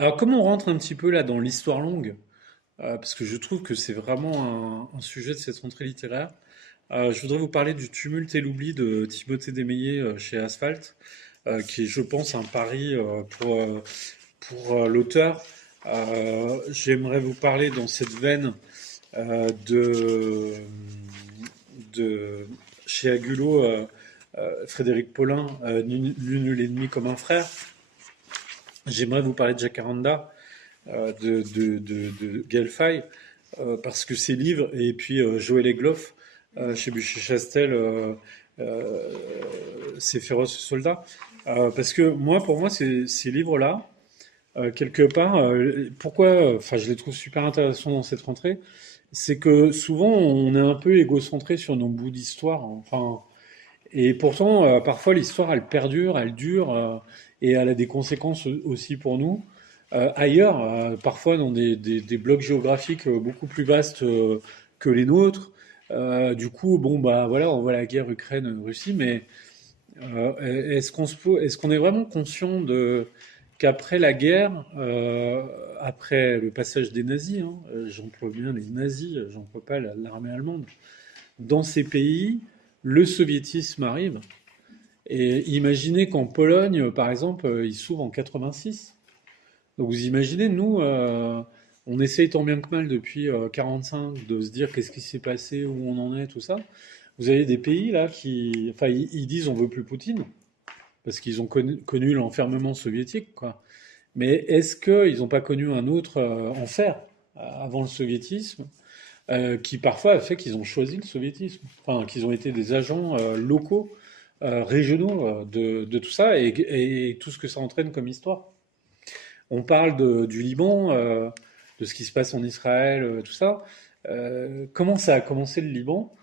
Alors, comme on rentre un petit peu là dans l'histoire longue, parce que je trouve que c'est vraiment un sujet de cette rentrée littéraire, je voudrais vous parler du Tumulte et l'oubli de Timothée Desmaillet chez Asphalt, qui est, je pense, un pari pour l'auteur. J'aimerais vous parler dans cette veine de chez Agulot, Frédéric Paulin, Nul nul ennemi comme un frère. J'aimerais vous parler de Jacaranda, de Gaël Faye, parce que ses livres, et puis Joël Egloff, chez Bûcher-Chastel, euh, Ces féroces soldats. Parce que moi, pour moi, ces livres-là, quelque part, pourquoi, enfin, je les trouve super intéressants dans cette rentrée, c'est que souvent, on est un peu égocentré sur nos bouts d'histoire. Enfin, et pourtant, parfois, l'histoire, elle perdure, elle dure, et elle a des conséquences aussi pour nous. Ailleurs, parfois dans des blocs géographiques beaucoup plus vastes que les nôtres. Du coup, bon, bah voilà, on voit la guerre Ukraine-Russie, mais est-ce qu'on est vraiment conscient de qu'après la guerre, après le passage des nazis, hein, j'emploie bien les nazis, j'emploie pas l'armée allemande, dans ces pays, le soviétisme arrive. Et imaginez qu'en Pologne, par exemple, il s'ouvre en 86. Donc vous imaginez, nous, on essaye tant bien que mal depuis 45 de se dire qu'est-ce qui s'est passé, où on en est, tout ça. Vous avez des pays là qui, enfin, ils disent on veut plus Poutine parce qu'ils ont connu l'enfermement soviétique, quoi. Mais est-ce qu'ils n'ont pas connu un autre enfer avant le soviétisme qui parfois a fait qu'ils ont choisi le soviétisme, enfin qu'ils ont été des agents locaux, régionaux de tout ça et tout ce que ça entraîne comme histoire. On parle du Liban, de ce qui se passe en Israël, tout ça. Comment ça a commencé le Liban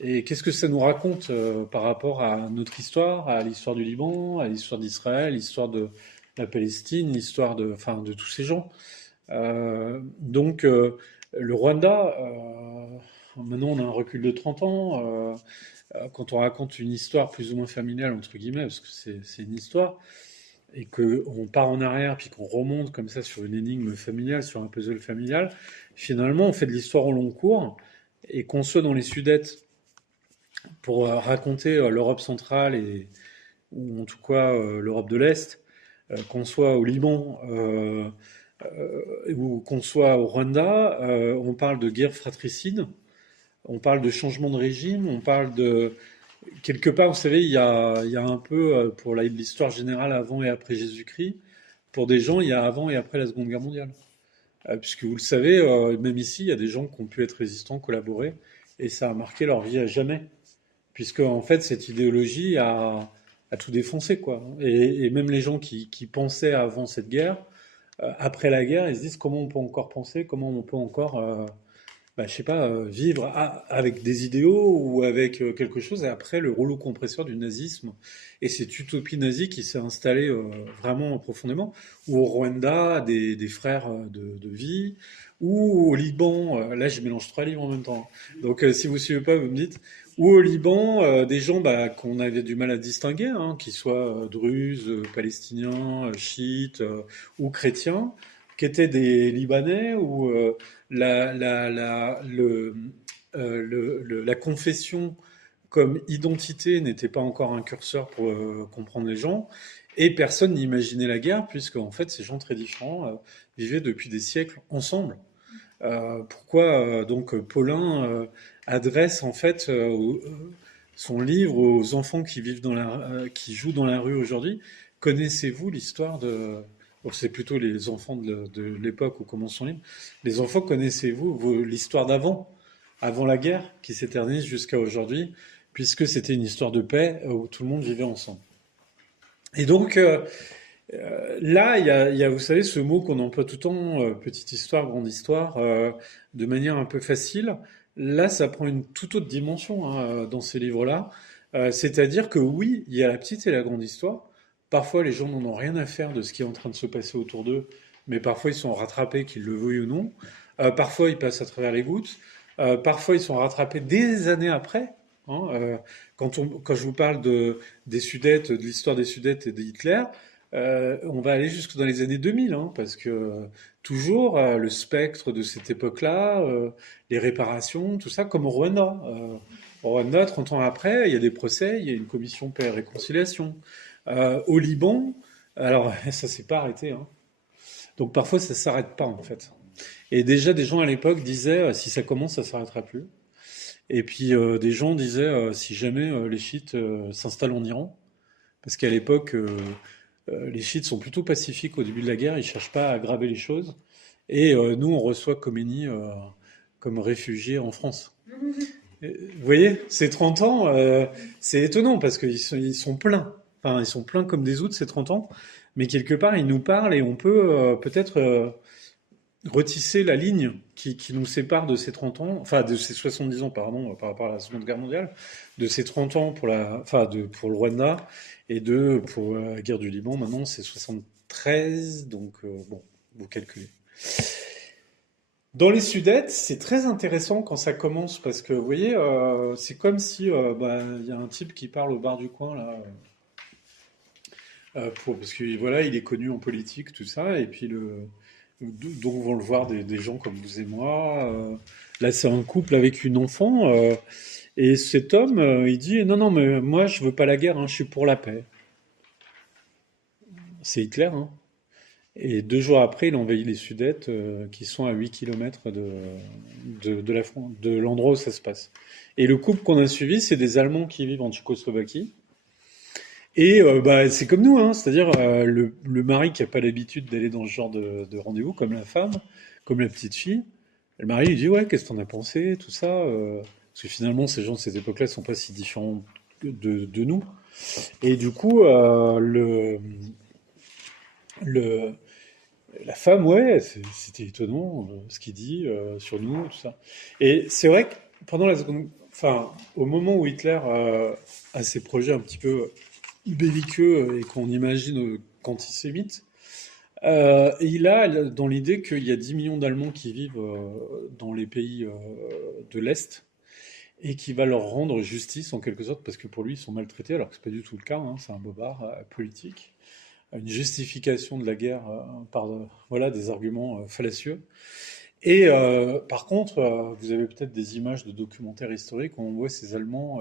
et qu'est-ce que ça nous raconte par rapport à notre histoire, à l'histoire du Liban, à l'histoire d'Israël, l'histoire de la Palestine, l'histoire de, enfin, de tous ces gens. Donc, le Rwanda, maintenant on a un recul de 30 ans. Quand on raconte une histoire plus ou moins familiale, entre guillemets, parce que c'est une histoire, et qu'on part en arrière, puis qu'on remonte comme ça sur une énigme familiale, sur un puzzle familial, finalement on fait de l'histoire au long cours, et qu'on soit dans les Sudètes pour raconter l'Europe centrale, ou en tout cas l'Europe de l'Est, qu'on soit au Liban, ou qu'on soit au Rwanda, on parle de guerre fratricide, on parle de changement de régime, on parle de... Quelque part, vous savez, il y a un peu, pour l'histoire générale, avant et après Jésus-Christ, pour des gens, il y a avant et après la Seconde Guerre mondiale. Puisque vous le savez, même ici, il y a des gens qui ont pu être résistants, collaborer, et ça a marqué leur vie à jamais. Puisque, en fait, cette idéologie a tout défoncé, quoi. Et même les gens qui pensaient avant cette guerre, après la guerre, ils se disent comment on peut encore penser, comment on peut encore bah, je sais pas, vivre avec des idéaux ou avec quelque chose, et après le rouleau compresseur du nazisme et cette utopie nazie qui s'est installée vraiment profondément, ou au Rwanda, des frères de vie, ou au Liban, là je mélange trois livres en même temps, hein. Donc si vous suivez pas, vous me dites, ou au Liban, des gens bah, qu'on avait du mal à distinguer, hein, qu'ils soient druzes, palestiniens, chiites ou chrétiens, qui étaient des Libanais ou la confession comme identité n'était pas encore un curseur pour comprendre les gens, et personne n'imaginait la guerre, puisque en fait ces gens très différents vivaient depuis des siècles ensemble. Pourquoi donc Paulin adresse en fait son livre aux enfants qui vivent qui jouent dans la rue aujourd'hui? Connaissez-vous l'histoire de... Bon, c'est plutôt les enfants de l'époque où commence son livre. Les enfants, connaissez-vous l'histoire d'avant, avant la guerre, qui s'éternise jusqu'à aujourd'hui, puisque c'était une histoire de paix où tout le monde vivait ensemble. Et donc, là, il y a, vous savez, ce mot qu'on emploie tout le temps, petite histoire, grande histoire, de manière un peu facile. Là, ça prend une toute autre dimension hein, dans ces livres-là. C'est-à-dire que oui, il y a la petite et la grande histoire. Parfois, les gens n'en ont rien à faire de ce qui est en train de se passer autour d'eux, mais parfois ils sont rattrapés, qu'ils le veuillent ou non. Parfois, ils passent à travers les gouttes. Parfois, ils sont rattrapés des années après. Hein. Quand je vous parle des Sudètes, de l'histoire des Sudètes et d'Hitler, On va aller jusque dans les années 2000, hein, parce que toujours le spectre de cette époque-là, les réparations, tout ça, comme au Rwanda. Au Rwanda, 30 ans après, il y a des procès, il y a une commission paix et réconciliation. Au Liban, alors ça s'est pas arrêté, hein. Donc parfois ça s'arrête pas en fait. Et déjà des gens à l'époque disaient si ça commence, ça s'arrêtera plus. Et puis des gens disaient si jamais les chiites s'installent en Iran, parce qu'à l'époque les chiites sont plutôt pacifiques au début de la guerre, ils cherchent pas à aggraver les choses. Et nous, on reçoit Khomeini comme réfugié en France. Vous voyez, ces 30 ans, c'est étonnant parce qu'ils sont pleins. Enfin, ils sont pleins comme des outres, ces 30 ans. Mais quelque part, ils nous parlent et on peut peut-être retisser la ligne qui nous sépare de ces 30 ans, enfin de ces 70 ans, pardon, par rapport à la Seconde Guerre mondiale, de ces 30 ans pour le Rwanda et pour la guerre du Liban. Maintenant, c'est 73, donc bon, vous calculez. Dans les Sudètes, c'est très intéressant quand ça commence parce que vous voyez, c'est comme si il y a un type qui parle au bar du coin là, parce que voilà, il est connu en politique, tout ça, et puis donc vont le voir des gens comme vous et moi. Là, c'est un couple avec une enfant, et cet homme, il dit non, non, mais moi, je veux pas la guerre, hein, je suis pour la paix. C'est Hitler, hein. Et 2 jours après, il envahit les Sudètes, qui sont à 8 kilomètres de l'endroit où ça se passe. Et le couple qu'on a suivi, c'est des Allemands qui vivent en Tchécoslovaquie. Et c'est comme nous, hein, c'est-à-dire le mari qui a pas l'habitude d'aller dans ce genre de rendez-vous, comme la femme, comme la petite fille. Le mari lui dit ouais, qu'est-ce que t'en as pensé, tout ça, parce que finalement ces gens de cette époque-là sont pas si différents de nous. Et du coup, le la femme, ouais, c'était étonnant ce qu'il dit sur nous, tout ça. Et c'est vrai que pendant la seconde, enfin, au moment où Hitler a ses projets un petit peu belliqueux et qu'on imagine qu'antisémites, il a dans l'idée qu'il y a 10 millions d'Allemands qui vivent dans les pays de l'Est et qui va leur rendre justice en quelque sorte parce que pour lui ils sont maltraités alors que c'est pas du tout le cas, hein, c'est un bobard politique, une justification de la guerre par voilà des arguments fallacieux. Et par contre, vous avez peut-être des images de documentaires historiques où on voit ces Allemands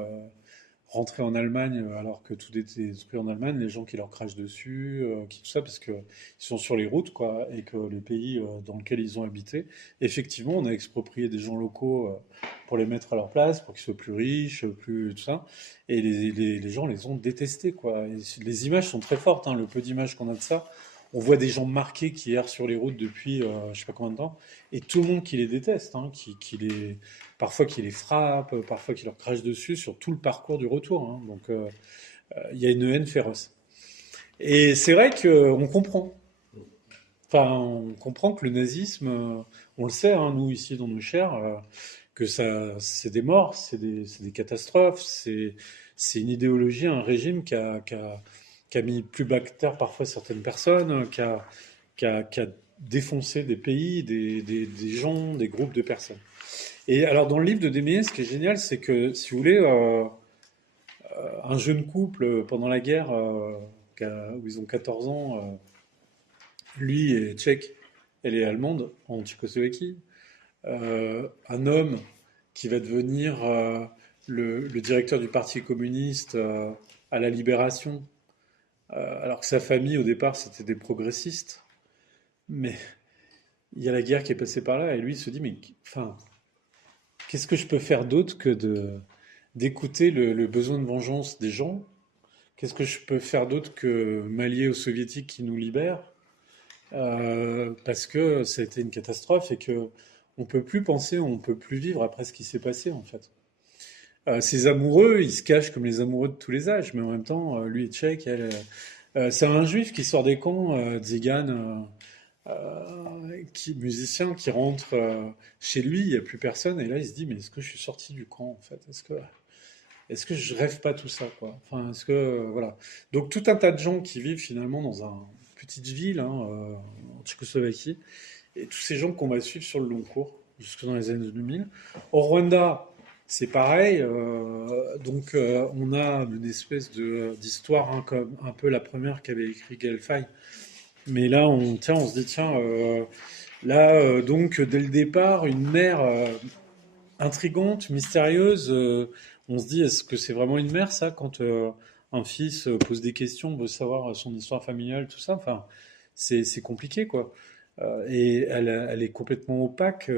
rentrer en Allemagne alors que tout était détruit en Allemagne, les gens qui leur crachent dessus, tout ça, parce qu'ils sont sur les routes, quoi, et que les pays dans lesquels ils ont habité, effectivement, on a exproprié des gens locaux pour les mettre à leur place, pour qu'ils soient plus riches, plus tout ça, et les gens les ont détestés, quoi. Et les images sont très fortes, hein, le peu d'images qu'on a de ça. On voit des gens marqués qui errent sur les routes depuis je sais pas combien de temps, et tout le monde qui les déteste, hein, parfois qui les frappe, parfois qui leur crache dessus sur tout le parcours du retour, hein. Donc il y a une haine féroce. Et c'est vrai qu'on comprend. Enfin, on comprend que le nazisme, on le sait, hein, nous ici dans nos chairs, que ça, c'est des morts, c'est des catastrophes, c'est une idéologie, un régime qui a mis plus bas que terre parfois certaines personnes, qui a défoncé des pays, des gens, des groupes de personnes. Et alors dans le livre de Desmaillet, ce qui est génial, c'est que si vous voulez, un jeune couple pendant la guerre, où ils ont 14 ans, lui est tchèque, elle est allemande en Tchécoslovaquie. Un homme qui va devenir le directeur du Parti communiste à la Libération, alors que sa famille au départ c'était des progressistes. Mais il y a la guerre qui est passée par là et lui il se dit mais enfin qu'est-ce que je peux faire d'autre que d'écouter le besoin de vengeance des gens? Qu'est-ce que je peux faire d'autre que m'allier aux soviétiques qui nous libèrent? Parce que ça a été une catastrophe et que on peut plus penser, on peut plus vivre après ce qui s'est passé en fait. Ces amoureux, ils se cachent comme les amoureux de tous les âges, mais en même temps, lui est tchèque, elle, c'est un juif qui sort des camps, Tzigan, musicien, qui rentre chez lui, il n'y a plus personne, et là il se dit, mais est-ce que je suis sorti du camp en fait? Est-ce que je rêve pas tout ça, quoi? Enfin, voilà. Donc tout un tas de gens qui vivent finalement dans une petite ville, hein, en Tchécoslovaquie, et tous ces gens qu'on va suivre sur le long cours, jusque dans les années 2000. Au Rwanda, c'est pareil. Donc, on a une espèce d'histoire, hein, comme un peu la première qu'avait écrit Gaël Faye. Mais là, on se dit, tiens, là, donc, dès le départ, une mère intrigante, mystérieuse. On se dit, est-ce que c'est vraiment une mère, ça, quand un fils pose des questions, veut savoir son histoire familiale, tout ça. Enfin, c'est compliqué, quoi. Et elle est complètement opaque.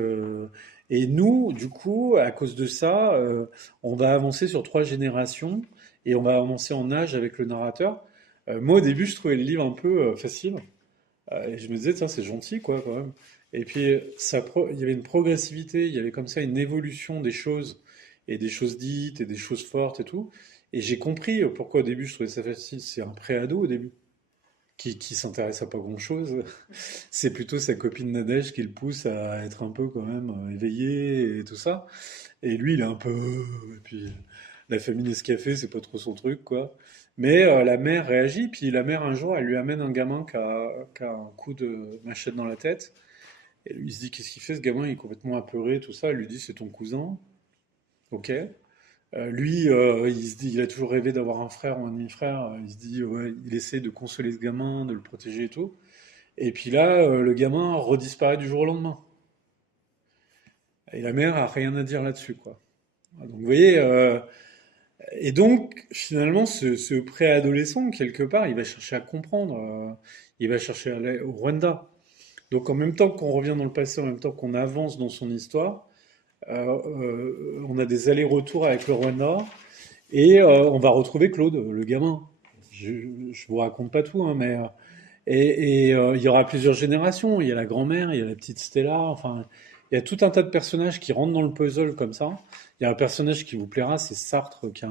Et nous, du coup, à cause de ça, on va avancer sur 3 générations et on va avancer en âge avec le narrateur. Moi, au début, je trouvais le livre un peu facile. Et je me disais, tiens, c'est gentil, quoi, quand même. Et puis, il y avait une progressivité, il y avait comme ça une évolution des choses, et des choses dites, et des choses fortes et tout. Et j'ai compris pourquoi au début je trouvais ça facile. C'est un pré-ado au début, qui s'intéresse à pas grand-chose. C'est plutôt sa copine Nadège qui le pousse à être un peu quand même éveillé et tout ça. Et lui, il est un peu. Et puis, la famille Nescafé, c'est pas trop son truc, quoi. Mais la mère réagit, puis la mère, un jour, elle lui amène un gamin qui a un coup de machette dans la tête. Et lui, il se dit, qu'est-ce qu'il fait, ce gamin? Il est complètement apeuré, tout ça. Elle lui dit, c'est ton cousin. Ok. Lui, il se dit, il a toujours rêvé d'avoir un frère ou un demi-frère. Il se dit, ouais, il essaie de consoler ce gamin, de le protéger et tout. Et puis là, le gamin redisparaît du jour au lendemain. Et la mère a rien à dire là-dessus, quoi. Donc, vous voyez, et donc, finalement, ce préadolescent, quelque part, il va chercher à comprendre. Il va chercher à aller au Rwanda. Donc, en même temps qu'on revient dans le passé, en même temps qu'on avance dans son histoire, on a des allers-retours avec le Rwanda. Et on va retrouver Claude, le gamin. Je vous raconte pas tout, hein, mais il y aura plusieurs générations. Il y a la grand-mère, il y a la petite Stella. Enfin, il y a tout un tas de personnages qui rentrent dans le puzzle comme ça. Il y a un personnage qui vous plaira, c'est Sartre, qui est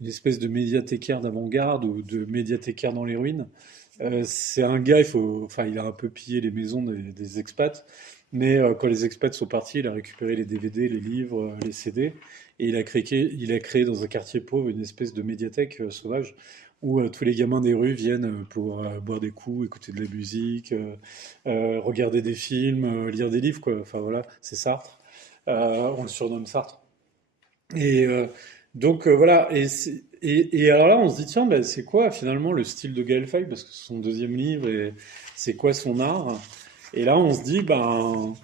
une espèce de médiathécaire d'avant-garde ou de médiathécaire dans les ruines. C'est un gars, enfin, il a un peu pillé les maisons des expats, mais quand les expats sont partis, il a récupéré les DVD, les livres, les CD, et il a créé dans un quartier pauvre une espèce de médiathèque sauvage où tous les gamins des rues viennent pour boire des coups, écouter de la musique, regarder des films, lire des livres, quoi. Enfin voilà, c'est Sartre. On le surnomme Sartre. Et donc voilà, et alors là on se dit tiens, ben, c'est quoi finalement le style de Gaël Faye, parce que c'est son deuxième livre, et c'est quoi son art? Et là on se dit, ben,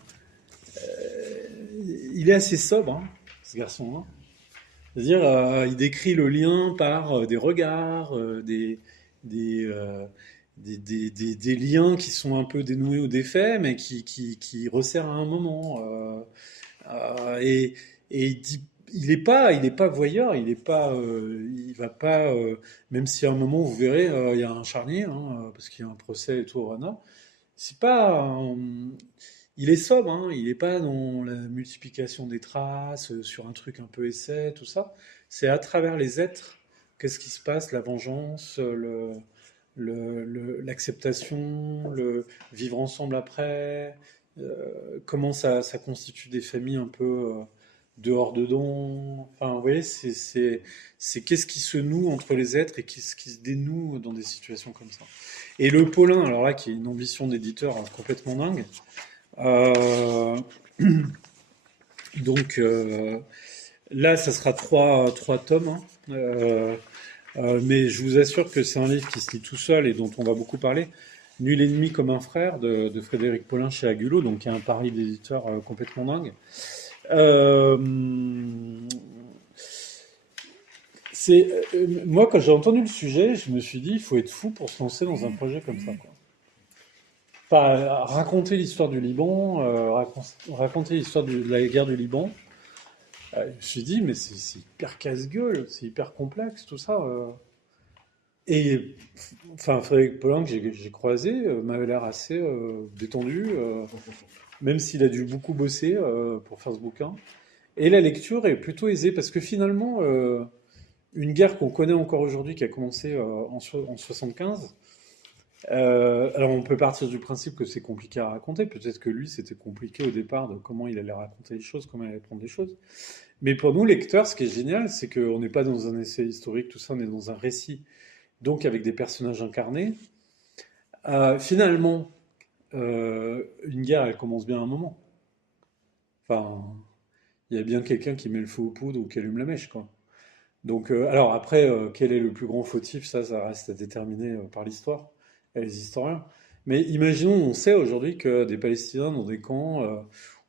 il est assez sobre, hein, ce garçon, hein. C'est-à-dire, il décrit le lien par des regards, des, euh, des liens qui sont un peu dénoués ou défaits, mais qui resserrent à un moment. Et il est pas voyeur, il va pas, même si à un moment vous verrez, il y a un charnier, hein, parce qu'il y a un procès et tout au Rana. C'est pas, il est sobre, hein, il est pas dans la multiplication des traces, sur un truc un peu essai, tout ça. C'est à travers les êtres, qu'est-ce qui se passe, la vengeance, l'acceptation, le vivre ensemble après, comment ça constitue des familles un peu dehors dedans. Enfin, vous voyez, c'est qu'est-ce qui se noue entre les êtres et qu'est-ce qui se dénoue dans des situations comme ça. Et le Paulin, alors là, qui est une ambition d'éditeur complètement dingue. euh, donc là, ça sera trois tomes, hein. Mais je vous assure que c'est un livre qui se lit tout seul et dont on va beaucoup parler. Nul ennemi comme un frère de Frédéric Paulin chez Agulot, donc qui est un pari d'éditeur complètement dingue. Euh, moi, quand j'ai entendu le sujet, je me suis dit, il faut être fou pour se lancer dans un projet comme ça, quoi. Enfin, raconter l'histoire du Liban, raconter l'histoire de la guerre du Liban. Je me suis dit, mais c'est hyper casse-gueule, c'est hyper complexe, tout ça. Et enfin, Frédéric Pollin que j'ai croisé m'avait l'air assez détendu, même s'il a dû beaucoup bosser pour faire ce bouquin. Et la lecture est plutôt aisée parce que finalement, une guerre qu'on connaît encore aujourd'hui, qui a commencé en 75, alors on peut partir du principe que c'est compliqué à raconter. Peut-être que lui, c'était compliqué au départ de comment il allait raconter les choses, comment il allait prendre les choses. Mais pour nous, lecteurs, ce qui est génial, c'est qu'on n'est pas dans un essai historique, tout ça, on est dans un récit, donc avec des personnages incarnés. Finalement, une guerre, elle commence bien à un moment. Enfin, il y a bien quelqu'un qui met le feu aux poudres ou qui allume la mèche, quoi. Donc, alors après, quel est le plus grand fautif, ça reste à déterminer par l'histoire et les historiens. Mais imaginons, on sait aujourd'hui que des Palestiniens dans des camps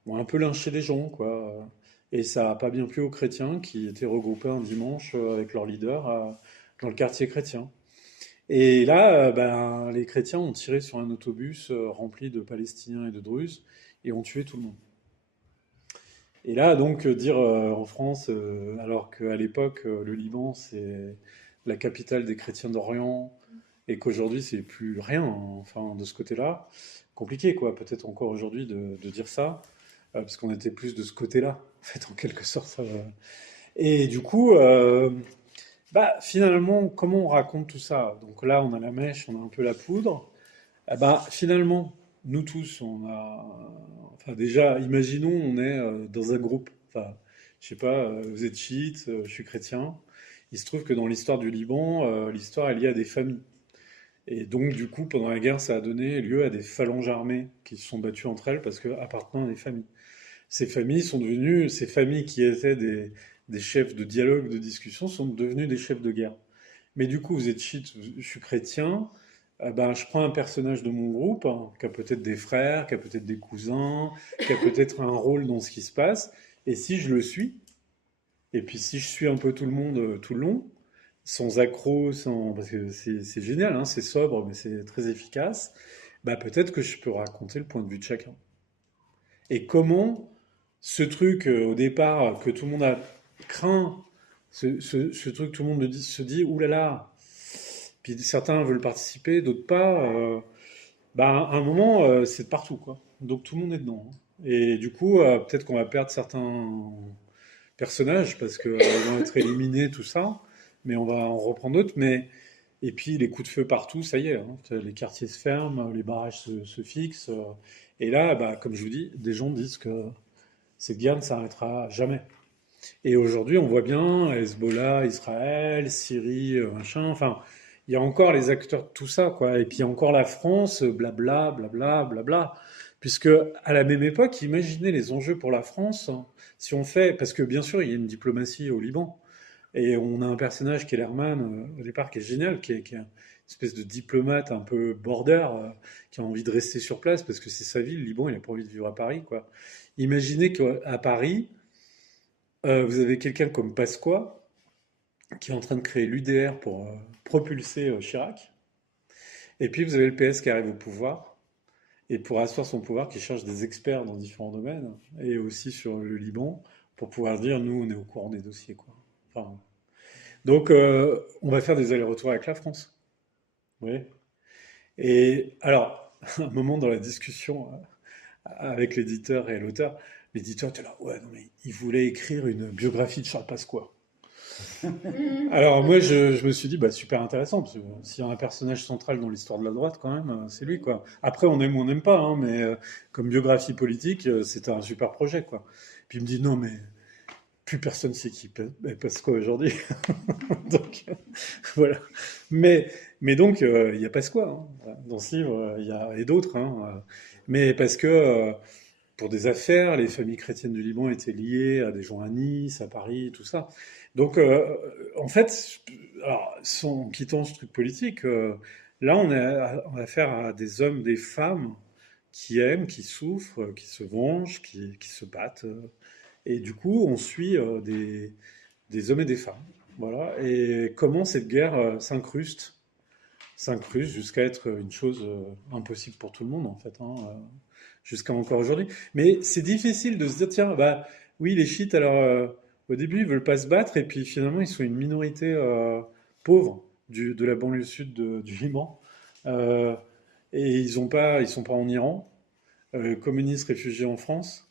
ont un peu lynché les gens, quoi. Et ça n'a pas bien plu aux chrétiens qui étaient regroupés un dimanche avec leur leader dans le quartier chrétien. Et là, ben, les chrétiens ont tiré sur un autobus rempli de Palestiniens et de Druzes et ont tué tout le monde. Et là, donc, dire en France, alors qu'à l'époque, le Liban, c'est la capitale des chrétiens d'Orient, et qu'aujourd'hui, c'est plus rien, hein, enfin, de ce côté-là, compliqué, quoi, peut-être encore aujourd'hui de dire ça, parce qu'on était plus de ce côté-là, en fait, en quelque sorte. Et du coup, bah, finalement, comment on raconte tout ça? Donc là, on a la mèche, on a un peu la poudre. Ah bah, finalement, nous tous, on a. Enfin, déjà, imaginons, on est dans un groupe. Enfin, je sais pas, vous êtes chiite, je suis chrétien. Il se trouve que dans l'histoire du Liban, l'histoire est liée à des familles. Et donc, du coup, pendant la guerre, ça a donné lieu à des phalanges armées qui se sont battues entre elles parce que appartenant à des familles. Ces familles sont devenues, ces familles qui étaient des chefs de dialogue, de discussion, sont devenues des chefs de guerre. Mais du coup, vous êtes chiite, je suis chrétien. Ben, je prends un personnage de mon groupe, hein, qui a peut-être des frères, qui a peut-être des cousins, qui a peut-être un rôle dans ce qui se passe. Et si je le suis, et puis si je suis un peu tout le monde tout le long, sans accroc, sans... parce que c'est génial, hein, c'est sobre, mais c'est très efficace, bah peut-être que je peux raconter le point de vue de chacun. Et comment ce truc, au départ, que tout le monde a craint, ce truc, tout le monde se dit, ouh là là, puis certains veulent participer, d'autres pas. Bah, à un moment, c'est de partout, quoi. Donc tout le monde est dedans, hein. Et du coup, peut-être qu'on va perdre certains personnages parce qu'ils vont être éliminés, tout ça. Mais on va en reprendre d'autres. Mais et puis les coups de feu partout, ça y est, hein. Les quartiers se ferment, les barrages se fixent. Et là, bah, comme je vous dis, des gens disent que cette guerre ne s'arrêtera jamais. Et aujourd'hui, on voit bien Hezbollah, Israël, Syrie, machin. Enfin, il y a encore les acteurs de tout ça, quoi. Et puis il y a encore la France, blabla, blabla, blabla. Puisque à la même époque, imaginez les enjeux pour la France, hein. Si on fait, parce que bien sûr, il y a une diplomatie au Liban, et on a un personnage qui est Lerman au départ qui est génial, qui est une espèce de diplomate un peu border, qui a envie de rester sur place parce que c'est sa ville, le Liban, il n'a pas envie de vivre à Paris, quoi. Imaginez qu'à Paris, vous avez quelqu'un comme Pasqua qui est en train de créer l'UDR pour propulser Chirac. Et puis vous avez le PS qui arrive au pouvoir. Et pour asseoir son pouvoir, qui cherche des experts dans différents domaines, et aussi sur le Liban, pour pouvoir dire, nous, on est au courant des dossiers, quoi. Enfin, donc, on va faire des allers-retours avec la France. Oui. Et alors, un moment dans la discussion avec l'éditeur et l'auteur, l'éditeur était là, ouais, non, mais il voulait écrire une biographie de Charles Pasqua. Alors moi je me suis dit bah super intéressant parce que s'il y a un personnage central dans l'histoire de la droite quand même c'est lui quoi. Après on aime ou on n'aime pas hein, mais comme biographie politique c'était un super projet quoi. Puis il me dit non mais plus personne sait qui passe quoi aujourd'hui. Donc voilà. Mais donc il y a pas quoi hein. Dans ce livre il y a et d'autres hein, mais parce que pour des affaires. Les familles chrétiennes du Liban étaient liées à des gens à Nice, à Paris, tout ça. Donc, en fait, alors, sans quittant ce truc politique, là, on a affaire à des hommes, des femmes qui aiment, qui souffrent, qui se vengent, qui se battent. Et du coup, on suit des hommes et des femmes. Voilà. Et comment cette guerre s'incruste jusqu'à être une chose impossible pour tout le monde, en fait, hein, jusqu'à encore aujourd'hui. Mais c'est difficile de se dire, tiens, bah oui, les chiites, alors au début, ils veulent pas se battre, et puis finalement, ils sont une minorité pauvre de la banlieue sud du Liban. Euh, et ils sont pas en Iran, communistes réfugiés en France.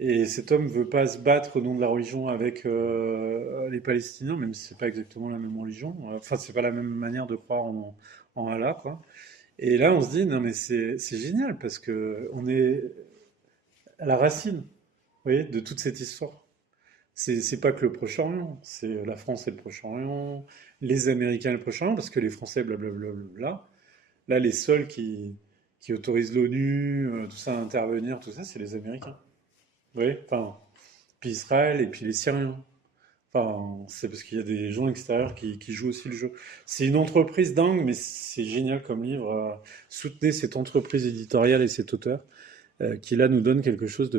Et cet homme veut pas se battre au nom de la religion avec les Palestiniens, même si c'est pas exactement la même religion. Enfin, c'est pas la même manière de croire en Allah, quoi. Et là, on se dit, non, mais c'est génial parce que on est à la racine, vous voyez, de toute cette histoire. C'est pas que le Proche-Orient, c'est la France et le Proche-Orient, les Américains et le Proche-Orient, parce que les Français, blablabla. Là, les seuls qui autorisent l'ONU, tout ça à intervenir, tout ça, c'est les Américains. Oui, enfin, puis Israël et puis les Syriens. Enfin, c'est parce qu'il y a des gens extérieurs qui jouent aussi le jeu. C'est une entreprise dingue, mais c'est génial comme livre. Soutenez cette entreprise éditoriale et cet auteur qui là nous donne quelque chose de